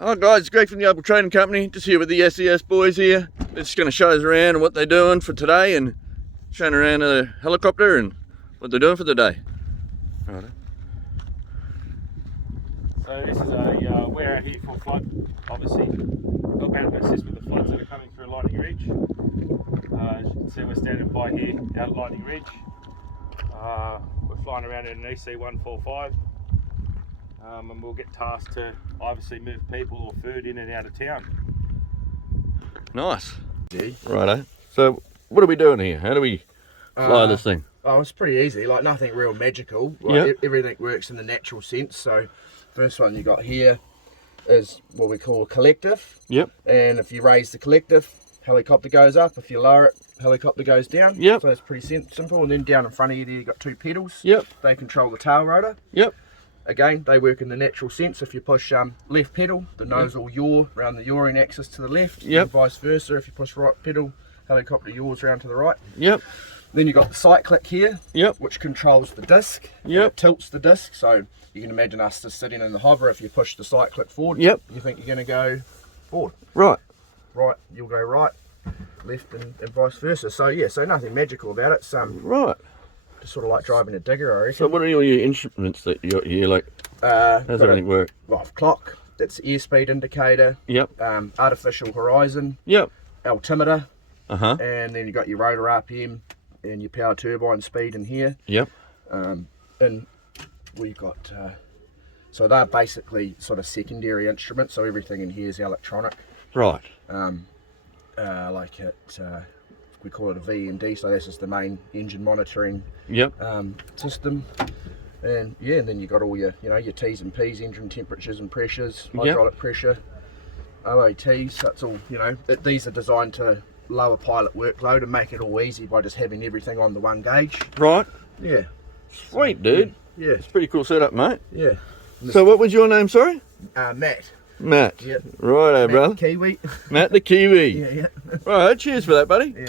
Hi guys, it's Greg from the Opal Trading Company, just here with the SES boys here. They're just going to show us around and what they're doing for today and showing around a helicopter and what they're doing for the day. Right. So this is we're out here for flood, obviously. Got about to assist with the floods that are coming through Lightning Ridge. As you can see, we're standing by here out at Lightning Ridge. We're flying around in an EC-145. And we'll get tasked to obviously move people or food in and out of town. Nice. Righto. So what are we doing here? How do we fly this thing? Oh, it's pretty easy, like nothing real magical. Like everything works in the natural sense. So first one you got here is what we call a collective. Yep. And if you raise the collective, helicopter goes up. If you lower it, helicopter goes down. Yep. So it's pretty simple. And then down in front of you there, you got two pedals. Yep. They control the tail rotor. Yep. Again, they work in the natural sense. If you push left pedal, the nose will yaw around the yawing axis to the left. Yep. And vice versa. If you push right pedal, helicopter yaws around to the right. Yep. Then you've got the sight click here. Yep. Which controls the disc. Yep. It tilts the disc. So you can imagine us just sitting in the hover. If you push the sight click forward, yep, you think you're going to go forward. Right. Right, you'll go right, left, and vice versa. So yeah, so nothing magical about it. It's right. Just sort of like driving a digger, I reckon. So what are all your instruments that you're here? Like, how does everything work? Well, clock. It's airspeed indicator. Yep. Artificial horizon. Yep. Altimeter. Uh-huh. And then you got your rotor RPM and your power turbine speed in here. Yep. And we've got so they're basically sort of secondary instruments. So everything in here is electronic. Right. Like we call it a VMD, so this is the main engine monitoring system. And yeah, and then you got all your your T's and P's, engine temperatures and pressures, hydraulic pressure, OOTs. So it's all these are designed to lower pilot workload and make it all easy by just having everything on the one gauge. Right. Yeah. Sweet, dude. Yeah. It's a pretty cool setup, mate. Yeah. So what was your name, sorry? Matt. Matt. Yep. Righto, Matt brother. Kiwi. Matt the Kiwi. Yeah. Right, cheers for that, buddy. Yeah.